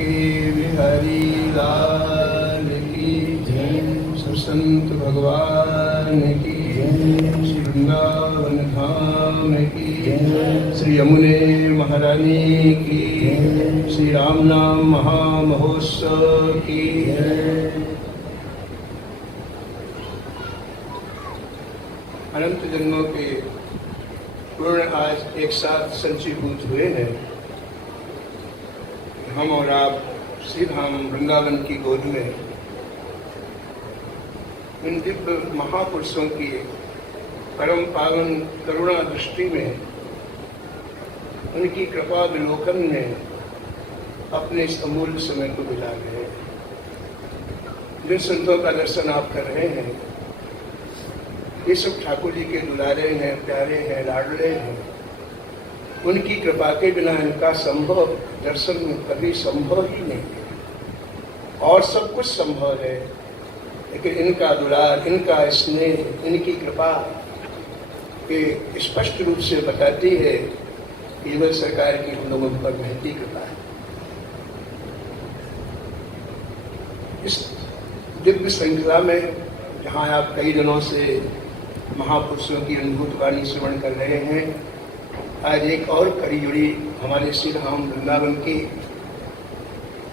के बिहारी लाल की जय। सब संत भगवान की जय। श्री वृंदावन धाम की जय। श्री यमुने महारानी की जय। श्री राम नाम महामहोत्सव की जय। अनंत जन्मों के पूर्ण आज एक साथ संचीभूत हुए हैं। हम और आप श्री धाम वृंदावन की गोद में इन दिव्य महापुरुषों की परम पावन करुणा दृष्टि में, उनकी कृपा विलोकन में अपने इस अमूल्य समय को बिता रहे हैं। जिन संतों का दर्शन आप कर रहे हैं, ये सब ठाकुर जी के दुलारे हैं, प्यारे हैं, लाडले हैं। उनकी कृपा के बिना इनका संभव दर्शन कभी संभव ही नहीं है। और सब कुछ संभव है, लेकिन इनका दुलार, इनका स्नेह, इनकी कृपा के स्पष्ट रूप से बताती है केवल सरकार की हम लोगों पर महती कृपा है। इस दिव्य श्रृंखला में जहाँ आप कई दिनों से महापुरुषों की अनुभूत वाणी श्रवण कर रहे हैं, आज एक और कड़ी जुड़ी हमारे श्री धाम वृंदावन की,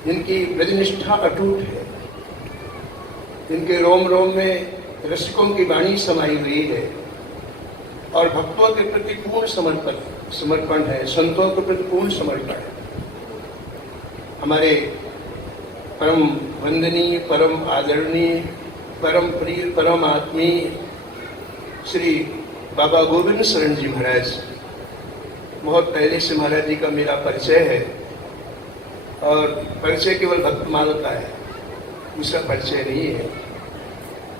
जिनकी ब्रजनिष्ठा अटूट है, जिनके रोम रोम में रसिकों की वाणी समाई हुई है और भक्तों के प्रति पूर्ण समर्पण है, संतों के प्रति पूर्ण समर्पण है। हमारे परम वंदनीय, परम आदरणीय, परम प्रिय, परम आत्मीय श्री बाबा गोविंद शरण जी महाराज, बहुत पहले से महाराज जी का मेरा परिचय है और परिचय केवल भक्तमाल का है, दूसरा परिचय नहीं है।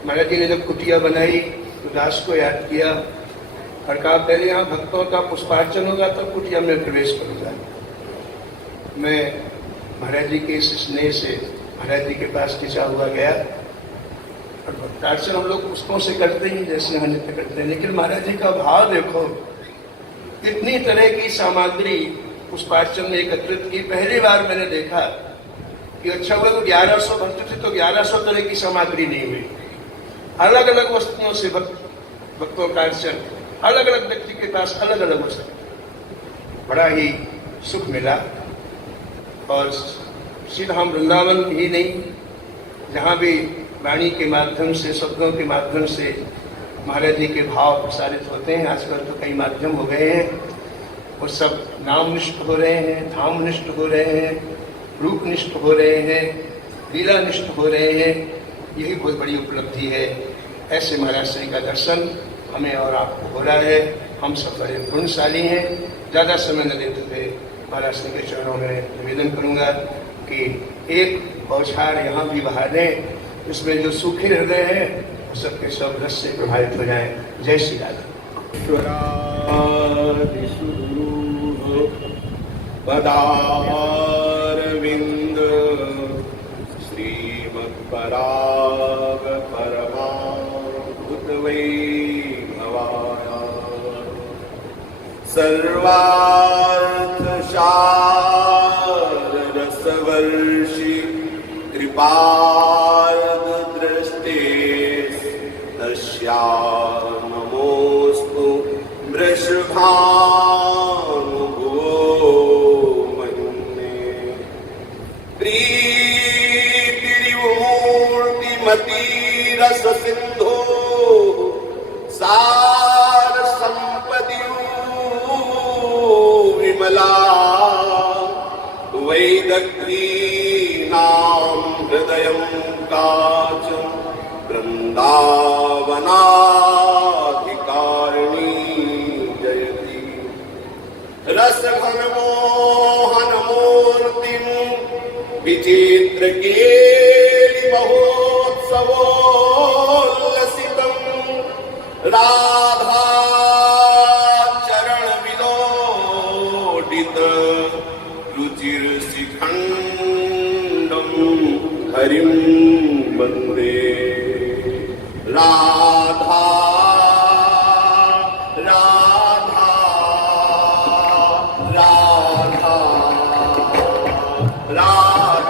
महाराज जी ने जब कुटिया बनाई तो दास को याद किया और कहा पहले यहाँ भक्तों का पुष्पार्चन होगा तब कुटिया में प्रवेश करूँगा। मैं महाराज जी के इस स्नेह से महाराज जी के पास खिंचा हुआ गया और भक्तार्चन हम लोग पुष्पों से करते ही जैसे हम नित्य करते हैं, लेकिन महाराज जी का भाव देखो, कितनी तरह की सामग्री पुष्पार्चन में एकत्रित की। पहली बार मैंने देखा कि अच्छा हुआ तो 1100 भक्त थे तो 1100 तरह की सामग्री नहीं हुई। अलग अलग वस्तुओं से भक्तों का अर्चन, अलग अलग व्यक्ति के पास अलग अलग वस्तु, बड़ा ही सुख मिला। और श्री धाम वृंदावन ही नहीं, जहाँ भी वाणी के माध्यम से, शब्दों के माध्यम से महाराज जी के भाव प्रसारित होते हैं, आजकल तो कई माध्यम हो गए हैं, वो सब नामनिष्ठ हो रहे हैं, धामनिष्ठ हो रहे हैं, रूपनिष्ठ हो रहे हैं, लीलानिष्ठ हो रहे हैं। यही बहुत बड़ी उपलब्धि है। ऐसे महाराज श्री का दर्शन हमें और आपको हो रहा है। हम सब बड़े गुणशाली हैं। ज़्यादा समय न लेते हुए महाराज श्री के चरणों में निवेदन करूँगा कि एक बौछार यहाँ भी बहा दें, इसमें जो सूखे हृदय हैं सबके सब रस से प्रभावित हो जाएं। जय श्री राधा। पदारविंद श्रीमत्पराग परमाभूत वैभवाया सर्वार्थ सार रसवर्षि कृपार्थ दृष्टे नमोस्तु वृषभानुगोमन्ये प्रीतिरिवमूर्तिमती रस सिंधो सार संपदि विमला वैदग्रीनां हृदयं काचं वृंदावनाधिकारिणी जयति रसघन मोहन मूर्तिं विचित्र केलि महोत्सवोल्लसितं राधा चरण विलोडित रुचिर शिखंडं हरिं वन्दे राधा राधा राधा राधा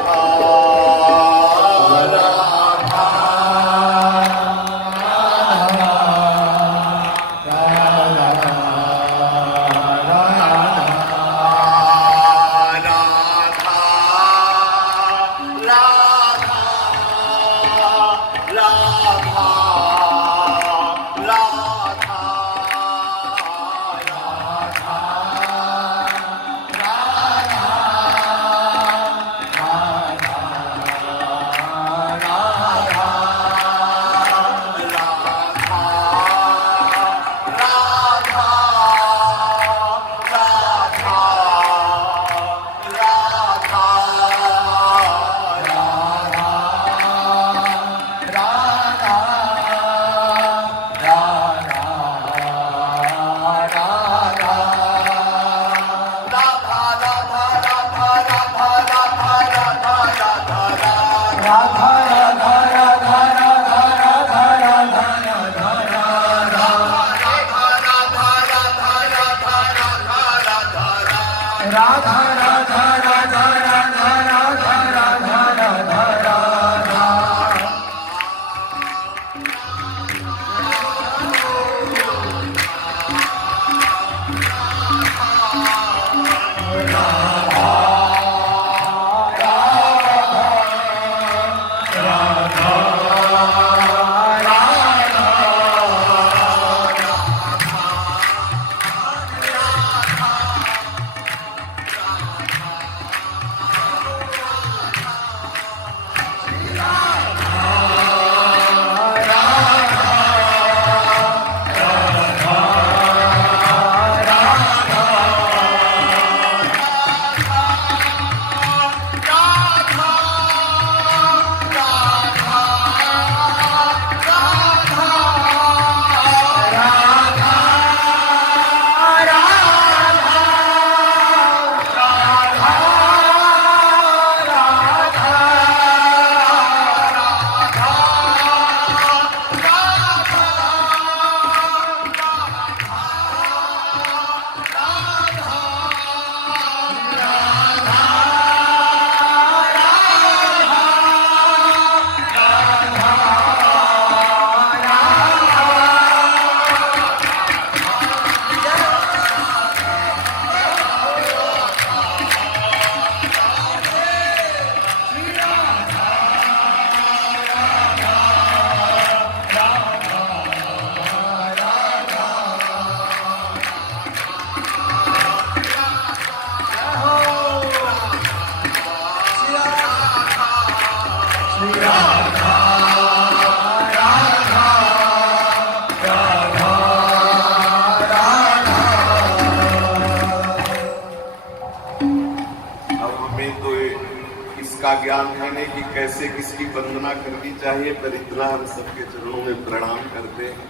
ज्ञान है नहीं कि कैसे किसकी वंदना करनी चाहिए, पर इतना हम सबके चरणों में प्रणाम करते हैं।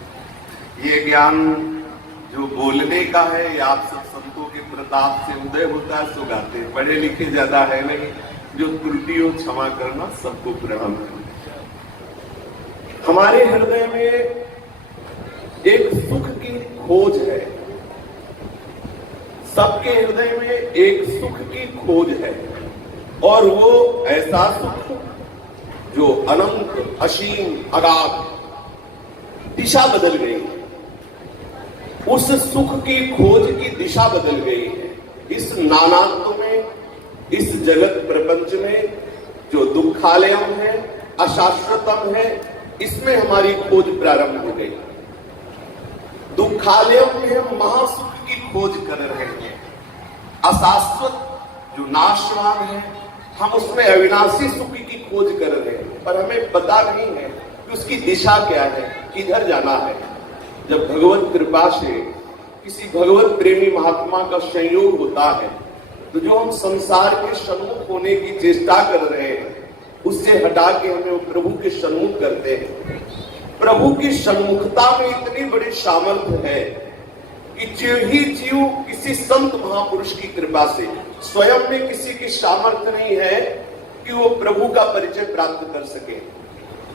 ये ज्ञान जो बोलने का है, ये आप सब संतों के प्रताप से उदय होता है, सो गाते हैं। पढ़े लिखे ज्यादा है नहीं, जो त्रुटियों क्षमा करना, सबको प्रणाम करना। हमारे हृदय में एक सुख की खोज है, सबके हृदय में एक सुख की खोज है, और वो ऐसा सुख जो अनंत, असीम, अगाध, दिशा बदल गई है। उस सुख की खोज की दिशा बदल गई है। इस नानात्व में, इस जगत प्रपंच में जो दुखालयम है, अशाश्वतम है, इसमें हमारी खोज प्रारंभ हो गई। दुखालयम में हम महासुख की खोज कर रहे हैं। अशाश्वत जो नाशवान है, हम उसमें अविनाशी सुख की खोज कर रहे हैं, पर हमें पता नहीं है कि उसकी दिशा क्या है, किधर जाना है। जब भगवत कृपा से किसी भगवत प्रेमी महात्मा का संयोग होता है, तो जो हम संसार के सन्मुख होने की चेष्टा कर रहे हैं, उससे हटा के हमें वो प्रभु के सन्मुख करते हैं। प्रभु की सन्मुखता में इतनी बड़ी सामर्थ्य है कि जीव किसी संत महापुरुष की कृपा से, स्वयं में किसी की सामर्थ्य नहीं है कि वो प्रभु का परिचय प्राप्त कर सके।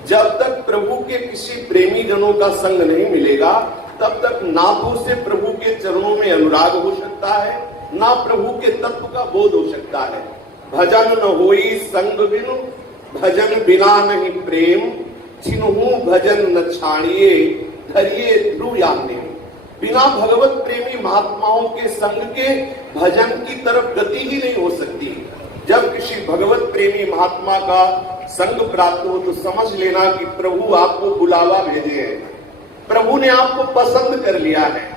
जब तक प्रभु के किसी प्रेमी जनों का संग नहीं मिलेगा, तब तक ना तो उसे प्रभु के चरणों में अनुराग हो सकता है, ना प्रभु के तत्व का बोध हो सकता है। भजन न होई संग बिनु, भजन बिना नहीं प्रेम, छिन्हु भजन न छाड़िए, धरिए ध्रुव याने। बिना भगवत प्रेमी महात्माओं के संग के भजन की तरफ गति ही नहीं हो सकती। जब किसी भगवत प्रेमी महात्मा का संग प्राप्त हो, तो समझ लेना कि प्रभु आपको बुलावा भेजे हैं, प्रभु ने आपको पसंद कर लिया है,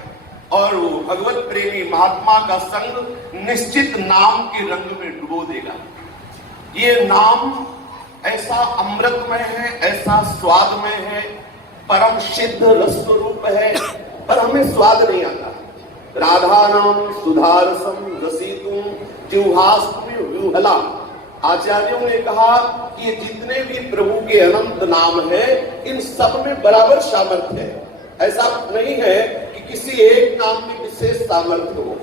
और वो भगवत प्रेमी महात्मा का संग निश्चित नाम के रंग में डुबो देगा। ये नाम ऐसा अमृतमय है, ऐसा स्वादमय है, परम सिद्ध रस स्वरूप है, पर हमें स्वाद नहीं आता। राधा नाम सुधारसम रसीतुम जिह्वास्मि व्यूहला। आचार्यों ने कहा कि ये जितने भी प्रभु के अनंत नाम है, इन सब में बराबर सामर्थ्य है। ऐसा नहीं है कि किसी एक नाम में विशेष सामर्थ्य हो।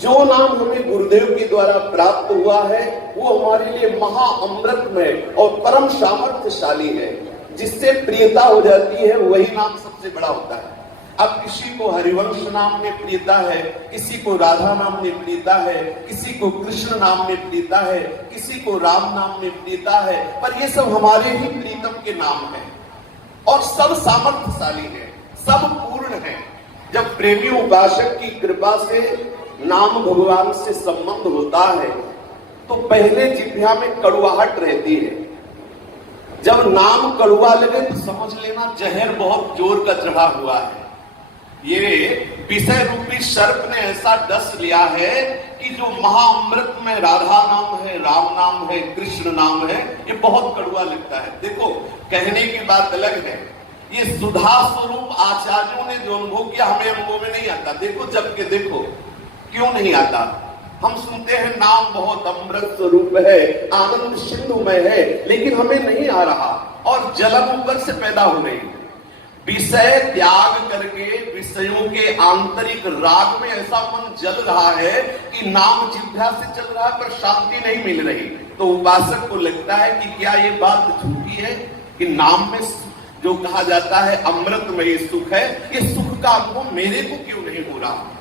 जो नाम हमें गुरुदेव के द्वारा प्राप्त हुआ है, वो हमारे लिए महा अमृतमय और परम सामर्थ्यशाली है। जिससे प्रियता हो जाती है, वही नाम सबसे बड़ा होता है। अब किसी को हरिवंश नाम में प्रियता है, किसी को राधा नाम में प्रियता है, किसी को कृष्ण नाम में प्रियता है, किसी को राम नाम में प्रियता है, पर ये सब हमारे ही प्रीतम के नाम हैं, और सब सामर्थ्यशाली हैं, सब पूर्ण हैं। जब प्रेमी उपासक की कृपा से नाम भगवान से संबंध होता है, तो पहले जिह्वा में कड़वाहट रहती है। जब नाम कड़वा लगे तो समझ लेना जहर बहुत जोर का चढ़ा हुआ है। ये विषय रूपी सर्प ने ऐसा डस लिया है कि जो महाअमृत में राधा नाम है, राम नाम है, कृष्ण नाम है, ये बहुत कड़वा लगता है। देखो, कहने की बात अलग है, ये सुधा स्वरूप आचार्यों ने जो अनुभव किया, हमें अनुभव में नहीं आता। देखो, जबकि देखो क्यों नहीं आता। हम सुनते हैं नाम बहुत अमृत स्वरूप है, आनंद सिंधुमय है, लेकिन हमें नहीं आ रहा, और जलन ऊपर से पैदा हो रही है। विषय त्याग करके विषयों के आंतरिक राग में ऐसा मन जल रहा है कि नाम जिह्वा से चल रहा है, पर शांति नहीं मिल रही। तो उपासक को लगता है कि क्या ये बात झूठी है कि नाम में जो कहा जाता है अमृतमय सुख है, ये सुख का अनुभव मेरे को क्यों नहीं हो रहा।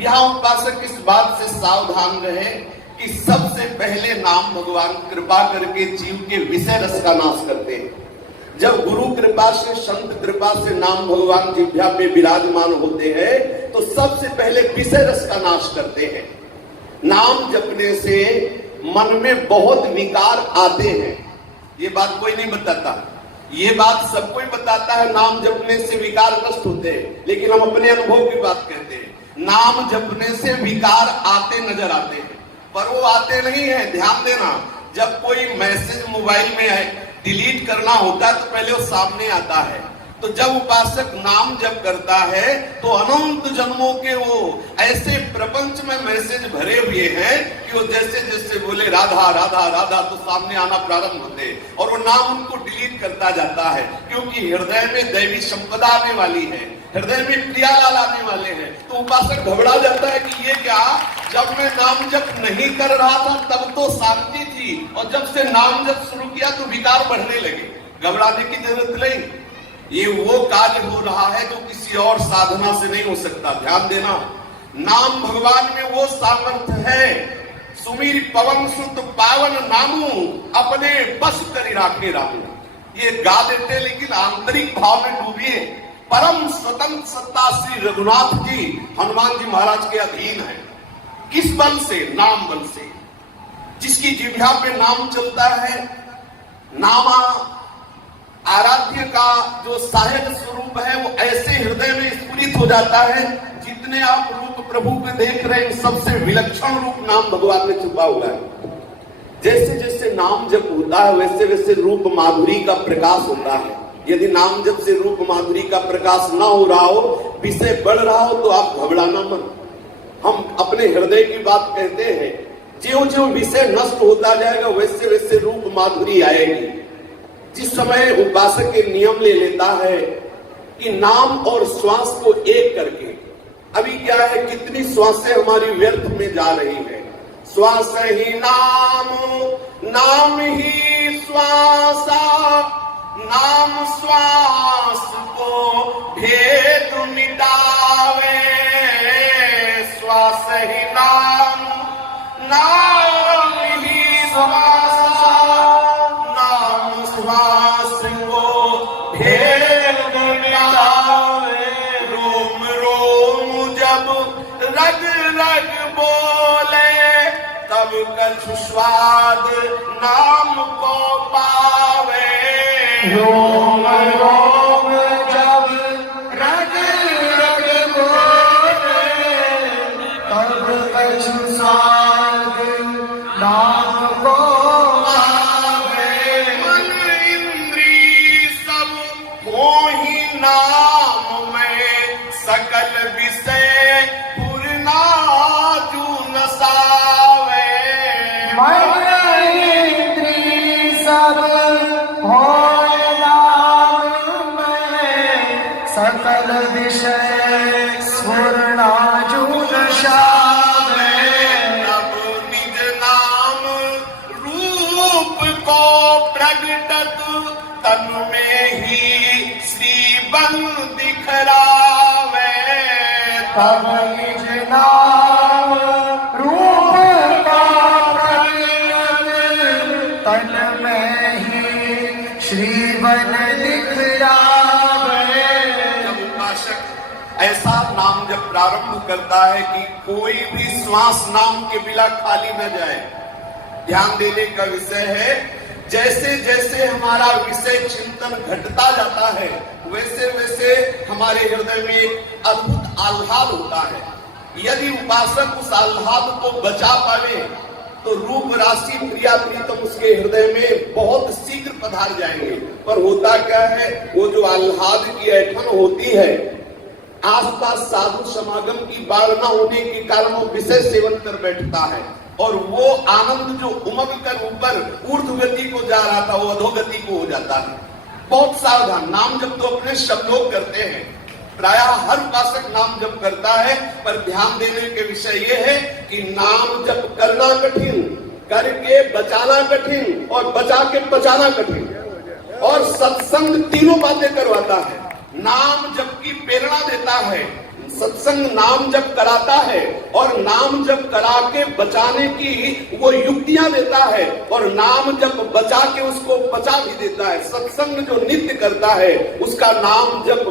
यहाँ उपासक इस बात से सावधान रहे कि सबसे पहले नाम भगवान कृपा करके जीव के विषय रस का नाश करते हैं। जब गुरु कृपा से, संत कृपा से नाम भगवान जिह्वा पे विराजमान होते हैं, तो सबसे पहले विषय रस का नाश करते हैं। नाम जपने से मन में बहुत विकार आते हैं, ये बात कोई नहीं बताता। ये बात सब कोई बताता है, नाम जपने से विकार नष्ट होते हैं, लेकिन हम अपने अनुभव की बात कहते हैं। नाम जपने से विकार आते नजर आते हैं, पर वो आते नहीं है। ध्यान देना, जब कोई मैसेज मोबाइल में डिलीट करना होता है तो पहले वो सामने आता है। तो जब उपासक नाम जप करता है तो अनंत जन्मों के वो ऐसे प्रपंच में मैसेज भरे हुए हैं कि वो जैसे जैसे बोले राधा राधा राधा तो सामने आना प्रारंभ होते और वो नाम उनको डिलीट करता जाता है, क्योंकि हृदय में दैवी संपदा आने वाली है, हृदय में प्रियालाल आने वाले हैं। तो उपासक घबरा जाता है कि ये क्या, जब मैं नाम जप नहीं कर रहा था तब तो शांति थी और जब से नाम जप शुरू किया तो विकार बढ़ने लगे। घबराने की जरूरत नहीं, ये वो कार्य हो रहा है जो किसी और साधना से नहीं हो सकता। ध्यान देना, नाम भगवान में वो सामर्थ्य है, सुमीर पवन सुत पावन नामू अपने बस करी राखे रामू। ये गा देते लेकिन आंतरिक भाव में डूबिए। परम स्वतंत्र सत्ता श्री रघुनाथ जी हनुमान जी महाराज के अधीन है। किस बल से? नाम बल से। जिसकी जिह्वा पे नाम चलता है, नामा आराध्य का जो साहेब स्वरूप है वो ऐसे हृदय में स्फुरित हो जाता है। जितने आप रूप प्रभु के देख रहे हैं सबसे विलक्षण रूप नाम भगवान में छुपा हुआ है। जैसे जैसे नाम जप होता है वैसे वैसे रूप माधुरी का प्रकाश होता है। यदि नाम जप से रूप माधुरी का प्रकाश ना हो रहा हो, विषय बढ़ रहा हो, तो आप घबराना मत। हम अपने हृदय की बात कहते हैं, ज्यों ज्यों विषय नष्ट होता जाएगा वैसे वैसे रूप माधुरी आएगी। जिस समय उपासक के नियम ले लेता है कि नाम और श्वास को एक करके, अभी क्या है कितनी श्वासें हमारी व्यर्थ में जा रही है। श्वास ही नाम, नाम ही श्वासा, नाम श्वास को भेद मिटावे। श्वास ही नाम, नाम ही श्वासा, नाम श्वास को भेद मिटावे। रोम रोम जब रग रग बोले तब कछु स्वाद नाम को पावे। रोम रोम जब रग रग बोले तब कछु स्वाद नाम को पावे। मन इंद्री सब हो ही नाम में, सकल विषय पूर्णा जू नसावे। मन इंद्री सब होए नाम में, सकल विषय स्फुरना जू नसावे। तब निज नाम रूप को प्रगटत तन में ही श्री बन दिखरावे। तब निज नाम रूप का प्रगट तन में ही श्रीवन दिखरावे। जब उपासक ऐसा नाम जब प्रारंभ करता है कि कोई भी श्वास नाम के बिना खाली न जाए, ध्यान देने का विषय है। जैसे जैसे हमारा विषय चिंतन घटता जाता है वैसे वैसे हमारे हृदय में एक अद्भुत आह्लाद होता है। यदि उपासक उस आह्लाद को बचा पावे तो रूप राशि प्रिया प्रीतम उसके हृदय में बहुत शीघ्र पधार जाएंगे। पर होता क्या है, वो जो आह्लाद की ऐठन होती है, आसपास साधु समागम की बाढ़ न होने के कारण वो विषय सेवन कर बैठता है और वो आनंद जो उमग कर ऊपर ऊर्ध्व गति को जा रहा था वो अधोगति को हो जाता है। बहुत सावधान। नाम जब तो अपने सब लोग करते हैं, प्रायः हर उपासक नाम जप करता है, पर ध्यान देने के विषय ये है कि नाम जप करना कठिन, करके बचाना कठिन और बचा के बचाना कठिन। और सत्संग तीनों बातें करवाता है। नाम जप की प्रेरणा देता है, सत्संग नाम जप कराता है और नाम जप करा के बचाने की वो युक्तियां देता है और नाम जप बचा के उसको बचा भी देता है। सत्संग जो नित्य करता है उसका नाम जप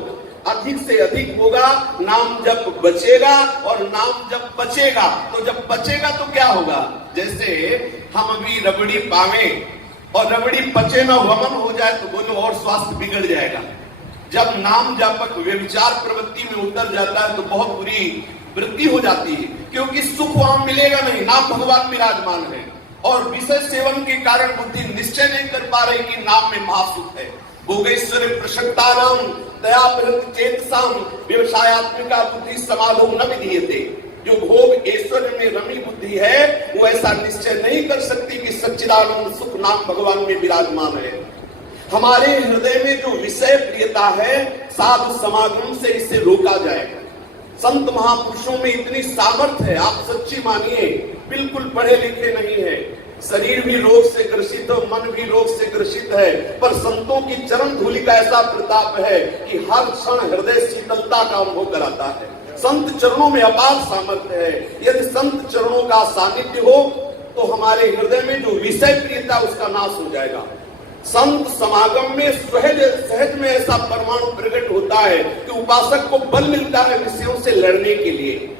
अधिक से अधिक होगा, नाम जप बचेगा और नाम जप बचेगा। तो जब बचेगा तो क्या होगा, जैसे हम अभी रबड़ी पावे और रबड़ी पचे न वमन हो जाए तो बोलो और स्वास्थ्य बिगड़ जाएगा। जब नाम जापक व्यभिचार प्रवृत्ति में उतर जाता है तो बहुत बुरी वृत्ति हो जाती है, क्योंकि सुख वहां मिलेगा नहीं। नाम भगवान विराजमान है और विषय सेवन के कारण बुद्धि निश्चय नहीं कर पा रही कि नाम में महासुख है। भोगेश्वर प्रशक्तानाम दया प्रवृत्ति चेतसाम व्यवसायात्मिका बुद्धि समाधो न विधीयते। जो भोग ऐश्वर्य में रमी बुद्धि है वो ऐसा निश्चय नहीं कर सकती कि सच्चिदानंद सुख नाम भगवान में विराजमान है। हमारे हृदय में जो विषय प्रियता है साधु समागम से इसे रोका जाएगा। संत महापुरुषों में इतनी सामर्थ्य है, आप सच्ची मानिए, बिल्कुल पढ़े लिखे नहीं है, शरीर भी रोग से ग्रसित है, मन भी रोग से ग्रसित है, पर संतों की चरण धूलि का ऐसा प्रताप है कि हर क्षण हृदय शीतलता का अनुभव कराता है। संत चरणों में अपार सामर्थ्य है। यदि संत चरणों का सानिध्य हो तो हमारे हृदय में जो विषय प्रियता उसका नाश हो जाएगा। संत समागम में सहज में ऐसा परमाणु प्रकट होता है कि उपासक को बल मिलता है विषयों से लड़ने के लिए।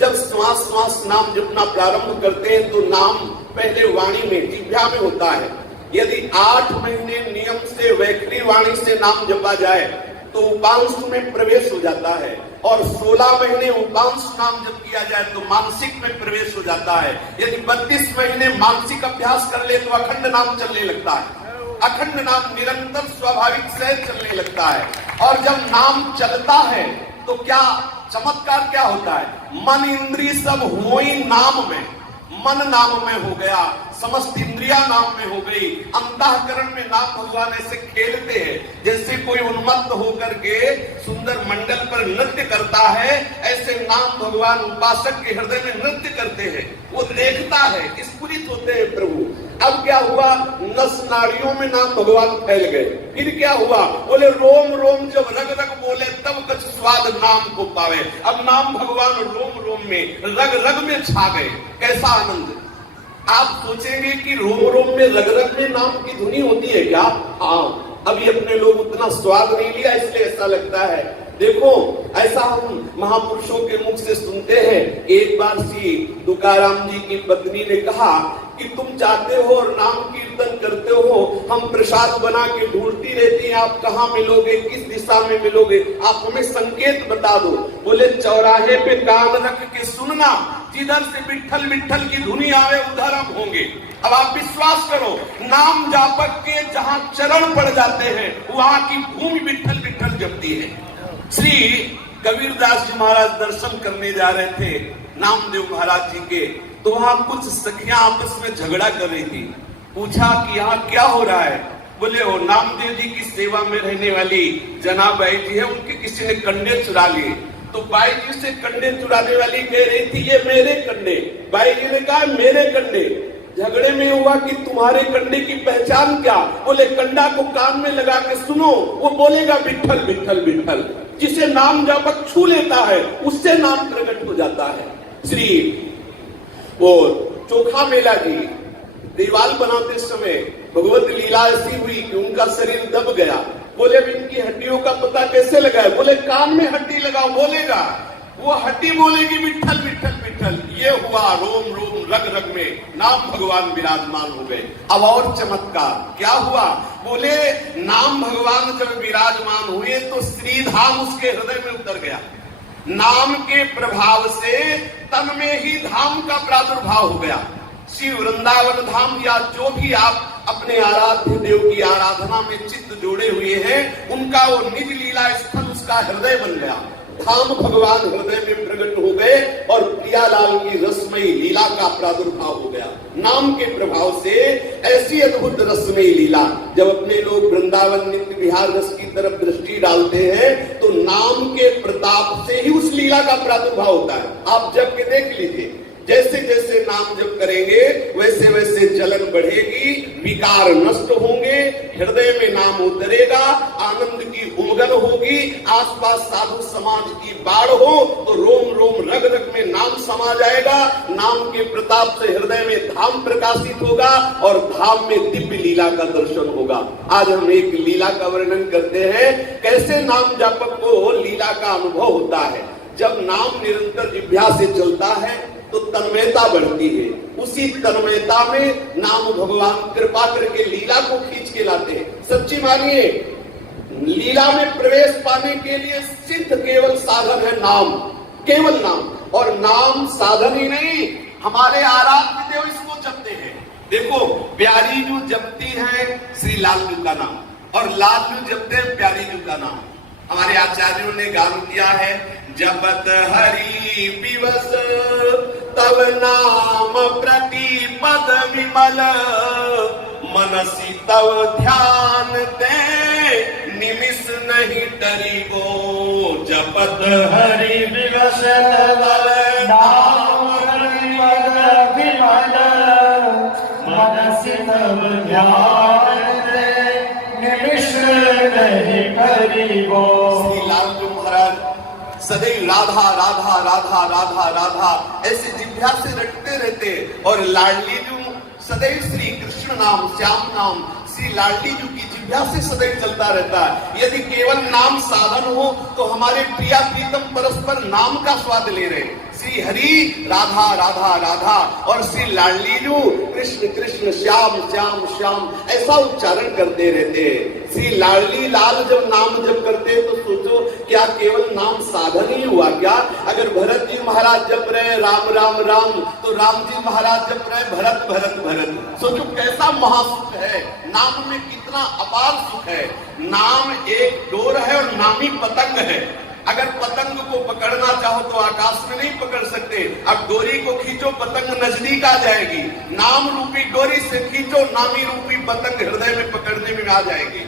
जब श्वास श्वास नाम जपना प्रारंभ करते हैं तो नाम पहले वाणी में जिह्वा में होता है। यदि 8 महीने नियम से वैखरी वाणी से नाम जपा जाए तो उपांश में प्रवेश हो जाता है, और 16 महीने उपांश नाम जप किया जाए तो मानसिक में प्रवेश हो जाता है। यदि 32 महीने मानसिक अभ्यास कर ले तो अखंड नाम चलने लगता है। अखंड नाम निरंतर स्वाभाविक से चलने लगता है। और जब नाम चलता है तो क्या चमत्कार क्या होता है, मन इंद्रिय सब होई नाम में, मन नाम में हो गया, समस्त इंद्रिया नाम में हो गई, अंतःकरण में नाम भगवान ऐसे खेलते हैं जैसे कोई उन्मत्त होकर के सुंदर मंडल पर नृत्य करता है, ऐसे नाम भगवान उपासक के हृदय में नृत्य करते हैं। वो देखता है, स्फुरित होते हैं प्रभु। अब क्या हुआ, नस नाड़ियों में नाम भगवान फैल गए। फिर क्या हुआ, बोले रोम रोम जब रग रग बोले तब कछ स्वाद नाम को पावे। अब नाम भगवान रोम रोम में रग रग में छा गए। कैसा आनंद। आप सोचेंगे कि रोम रोम में रग रग में नाम की धुनी होती है क्या? हाँ, अभी अपने लोग उतना स्वाद नहीं लिया इसलिए ऐसा लगता है। देखो, ऐसा हम महापुरुषों के मुख से सुनते हैं। एक बार श्री तुकाराम जी की पत्नी ने कहा कि तुम चाहते हो और नाम कीर्तन करते हो, हम प्रसाद बना के ढूंढती रहती हैं, आप कहाँ मिलोगे, किस दिशा में मिलोगे, आप हमें संकेत बता दो। बोले चौराहे पे कान रख के सुनना, जिधर से विट्ठल विट्ठल की धुनी आवे उधर हम होंगे। अब आप विश्वास करो, नाम जापक के जहाँ चरण पड़ जाते हैं वहां की भूमि विट्ठल विट्ठल जपती है। श्री कबीरदास जी महाराज दर्शन करने जा रहे थे नामदेव महाराज जी के, तो वहां कुछ सखियां आपस में झगड़ा कर रही थी। पूछा कि यहाँ क्या हो रहा है? बोले वो नामदेव जी की सेवा में रहने वाली जनाबाई जी है, उनके किसी ने कंडे चुरा लिए। तो बाई जी से कंडे चुराने वाली कह रही थी ये मेरे कंडे। बाई जी ने कहा मेरे कंडे। झगड़े में हुआ कि तुम्हारे कंडे की पहचान क्या? बोले कंडा को कान में लगा के सुनो, वो बोलेगा विट्ठल विट्ठल विट्ठल। जिसे नाम जापक छू लेता है उससे नाम प्रकट हो जाता है। श्री वो चोखा मेला जी दीवाल बनाते समय भगवत लीला ऐसी हुई कि उनका शरीर दब गया। बोले अब इनकी हड्डियों का पता कैसे लगाए? बोले कान में हड्डी लगाओ, बोलेगा। वो हड्डी बोलेगी विट्ठल विट्ठल विट्ठल। ये हुआ रोम रोम रग रग में नाम भगवान विराजमान हो गए। अब और चमत्कार क्या हुआ? बोले नाम भगवान जब विराजमान हुए तो श्रीधाम उसके हृदय में उतर गया। नाम के प्रभाव से तन में ही धाम का प्रादुर्भाव हो गया। श्री वृंदावन धाम या जो भी आप अपने आराध्य देव की आराधना में चित्त जोड़े हुए हैं, उनका वो निज लीला स्थल उसका हृदय बन गया। धाम भगवान हृदय में प्रकट हो गए और प्रियालाल की रसमयी लीला का प्रादुर्भाव हो गया। नाम के प्रभाव से ऐसी अद्भुत रसमयी लीला, जब अपने लोग वृंदावन नित्य विहार रस की तरफ दृष्टि डालते हैं तो नाम के प्रताप से ही उस लीला का प्रादुर्भाव होता है। आप जब के देख लीजिए, जैसे जैसे नाम जप करेंगे वैसे वैसे जलन बढ़ेगी, विकार नष्ट होंगे, हृदय में नाम उतरेगा, आनंद की उमगन होगी। आसपास साधु समाज की बाढ़ हो तो रोम रोम रग रग में नाम समा जाएगा। नाम के प्रताप से हृदय में धाम प्रकाशित होगा और धाम में दिव्य लीला का दर्शन होगा। आज हम एक लीला का वर्णन करते हैं, कैसे नाम जापक को लीला का अनुभव होता है। जब नाम निरंतर जिह्वा से चलता है तो तन्मयता बढ़ती है। उसी तन्मयता में नाम भगवान कृपा करके लीला को खींच के लाते हैं। सच्ची मानिए, लीला में प्रवेश पाने के लिए सिद्ध केवल साधन है नाम, केवल नाम। और नाम साधन ही नहीं, हमारे आराध्य देव इसको जपते हैं। देखो, प्यारी जू जपती है श्री लालजू का नाम, और लालजू जपते हैं प्यारी जू का नाम। हमारे आचार्यों ने गान किया है, जपत हरि विवश तब नाम प्रति पद विमल, मनसी तव ध्यान दे निमिष नहीं डरिबो, जपत हरि विवश तव नाम प्रति पद विमल, मनसी तव ध्यान दे निमिष नहीं डरिबो। श्री लालजू महाराज सदैव राधा राधा राधा राधा राधा ऐसे जिह्वा से रटते रहते, और लाडली जू सदैव श्री कृष्ण नाम, श्याम नाम, श्री लाडली जू की जिह्वा से सदैव चलता रहता है। यदि केवल नाम साधन हो तो हमारे प्रिया प्रीतम परस्पर नाम का स्वाद ले रहे, श्री हरि राधा राधा राधा, और श्री लाडली जू कृष्ण कृष्ण श्याम श्याम श्याम ऐसा उच्चारण करते रहते। श्री लाडली लाल जब नाम जप करते तो सोचो क्या केवल नाम साधन ही हुआ क्या? अगर भरत जी महाराज जप रहे राम राम राम, तो राम जी महाराज जप रहे भरत भरत भरत। सोचो कैसा महासुख है, नाम में कितना अपार सुख है। नाम एक डोर है और नामी पतंग है। अगर पतंग को पकड़ना चाहो तो आकाश में नहीं पकड़ सकते, अब डोरी को खींचो पतंग नजदीक आ जाएगी। नाम रूपी डोरी से खींचो, नामी रूपी पतंग हृदय में पकड़ने में आ जाएगी।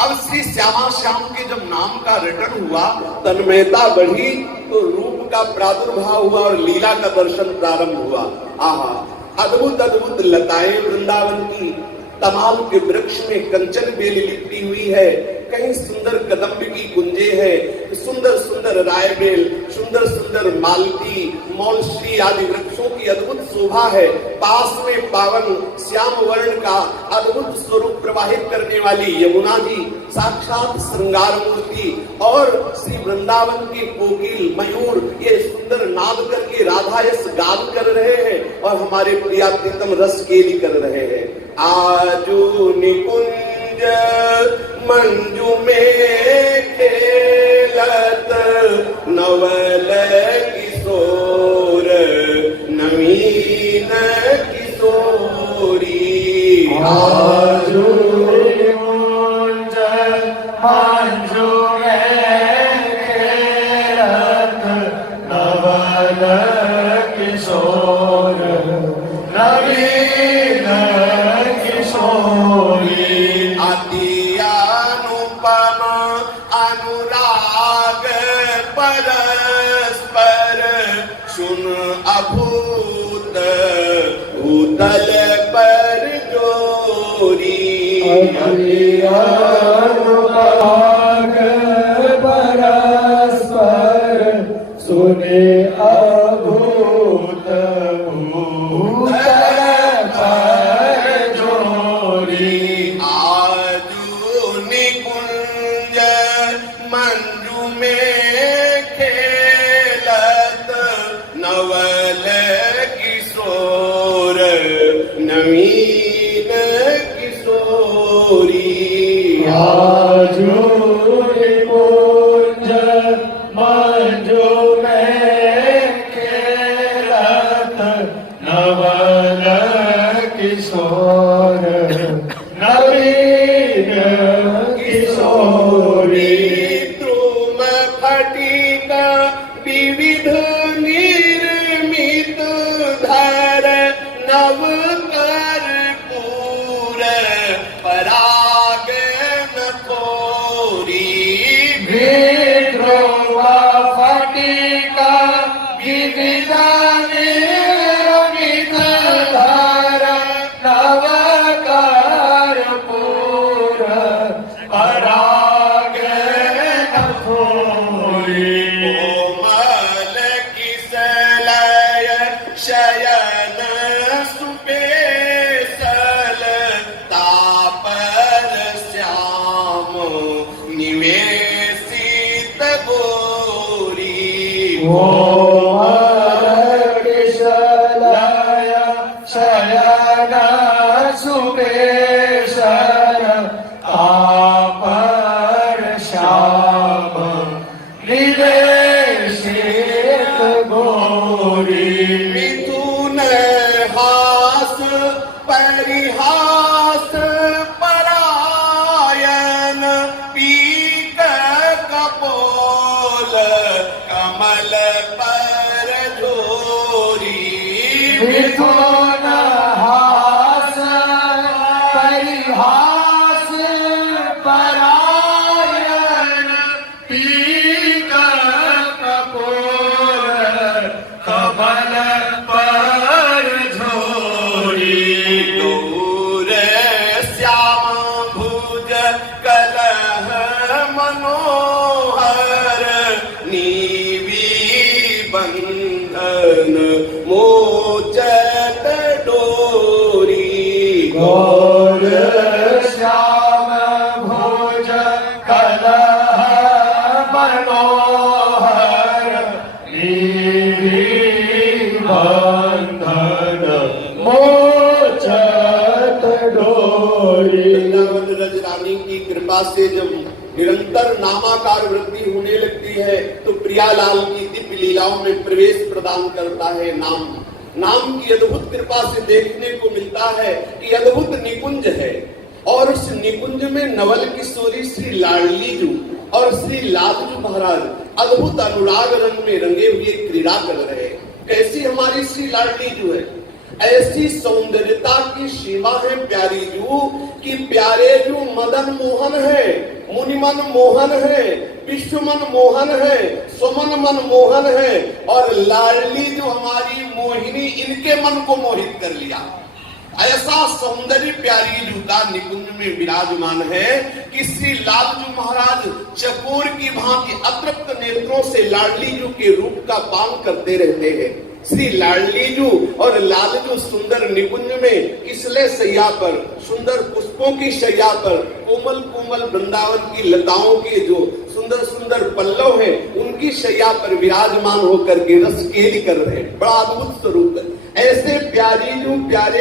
अब श्री श्यामा श्याम के जब नाम का रटन हुआ, तन्मयता बढ़ी, तो रूप का प्रादुर्भाव हुआ और लीला का दर्शन प्रारंभ हुआ। आहा, अद्भुत अद्भुत लताएं वृंदावन की, तमाल के वृक्ष में कंचन बेल लिपटी हुई है, कहीं सुंदर कदम्ब की कुंजे है, सुंदर सुंदर रायबेल, सुंदर सुंदर मालती, मौलश्री आदि वृक्षों की अद्भुत शोभा है। पास में पावन श्याम वर्ण का अद्भुत स्वरूप प्रवाहित करने वाली यमुना जी साक्षात श्रृंगार मूर्ति, और श्री वृंदावन के कोकिल मयूर ये सुंदर नाद करके राधा यस गान कर रहे हैं, और हमारे प्रिया प्रीतम रस केली कर रहे हैं। आजू निकुंज मंजू में खेलत नवल किशोर नवीन किशोरी। आजू निकुंज मंजू में खेलत नवल किशोर नवीन किशोरी। अति अनुपम अनुराग परस्पर सुन अभूत भूतल पर जोरी। अति अनुराग परस्पर सुने अभूत भूतल पर जोरी। आजू निकुंज मंजू में खेलत नवल किशोर नवीन किशोरी। आजू निकुंज मंजू में खेलत नवल किशोर नवीन किशोरी। तुम फटिका विविध निर्मित धर नव कर पूर पराग न थोरी। विद्रोहा फटिका विविध निर्मित धर नवकार पूर पराग न थोरी। कोमल किसलय शयन सुपेशल तापर श्याम निवेशित गोरी। कोमल किशलय शयन सुपेशल तापर श्याम निवेशित गोरी। मिथुन हास पर मिथुन हास परिहास परायण पीत कपोल कमल पर झोरी गौर श्याम भुज कलह मनोहर नीवी बंधन मोचत डोरी गौर श्याम भोज कलह मनोहर नीवी बंधन मोचत डोरी। वृंदावन रज रानी की कृपा से जब निरंतर नामाकार वृद्धि होने लगती है तो प्रियालाल की दिव्य लीलाओं में प्रवेश प्रदान करता है नाम। नाम की अद्भुत कृपा से देखने को मिलता है कि अद्भुत निकुंज है और उस निकुंज में नवल किशोरी श्री लाडली जू और श्री लालजू महाराज अद्भुत अनुराग रंग में रंगे हुए क्रीड़ा कर रहे हैं। कैसी हमारी श्री लाडली जू है, ऐसी सौंदर्यता की सीमा है प्यारी जू कि प्यारे जू मदन मोहन है, मुनिमन मोहन है, विश्वमन मोहन है, सुमन मन मोहन है और लाडली जो हमारी मोहिनी इनके मन को मोहित कर लिया। ऐसा सौंदर्य प्यारी जू का निकुंज में विराजमान है कि श्री लालजू महाराज चकोर की भांति अतृप्त नेत्रों से लाडली जू के रूप का पान करते रहते हैं। श्री लाडली जू और लालजू सुंदर निकुंज में किसले शैया पर, सुंदर पुष्पों की शैया पर, कोमल कोमल वृंदावन की लताओं के जो सुंदर सुंदर पल्लव हैं उनकी शैया पर विराजमान होकर के रस केली कर रहे हैं। बड़ा अद्भुत स्वरूप है। ऐसे प्यारे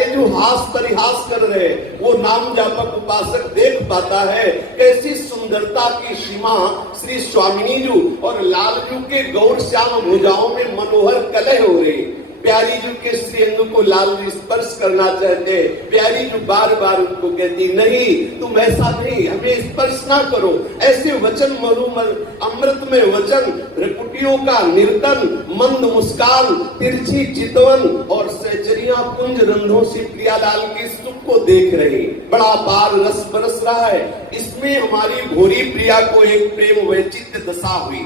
जो हास परिहास कर रहे हैं वो नाम जापक उपासक देख पाता है। कैसी सुंदरता की सीमा श्री स्वामिनी जू और लालजू के गौर श्याम भुजाओं में मनोहर कलह हो रही। प्यारी जू के श्रीअंग को लालजू स्पर्श करना चाहते, प्यारी जू बार बार उनको कहती नहीं तुम ऐसा नहीं, हमें स्पर्श ना करो। ऐसे वचन मरुमर अमृत में वचन, रिपुटियों का निर्तन, मंद मुस्कान, तिरछी चितवन और सहचरिया कुंज रंधों से प्रियालाल के सुख को देख रही। बड़ा पार रस बरस रहा है। इसमें हमारी भोरी प्रिया को एक प्रेम वैचित्र दशा हुई।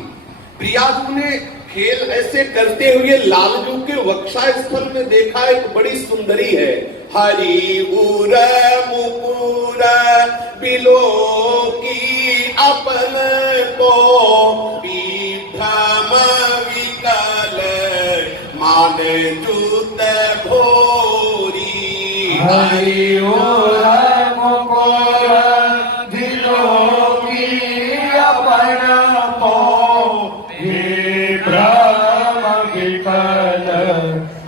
प्रिया जू ने खेल ऐसे करते हुए लालजू के वक्षा स्थल में देखा एक बड़ी सुंदरी है। हरि उर मुकुर बिलो की अपन को विभ्रम विकल माने जूत भोरी। हरि उर मुकुर बिलो की अपन को विभ्रम विकल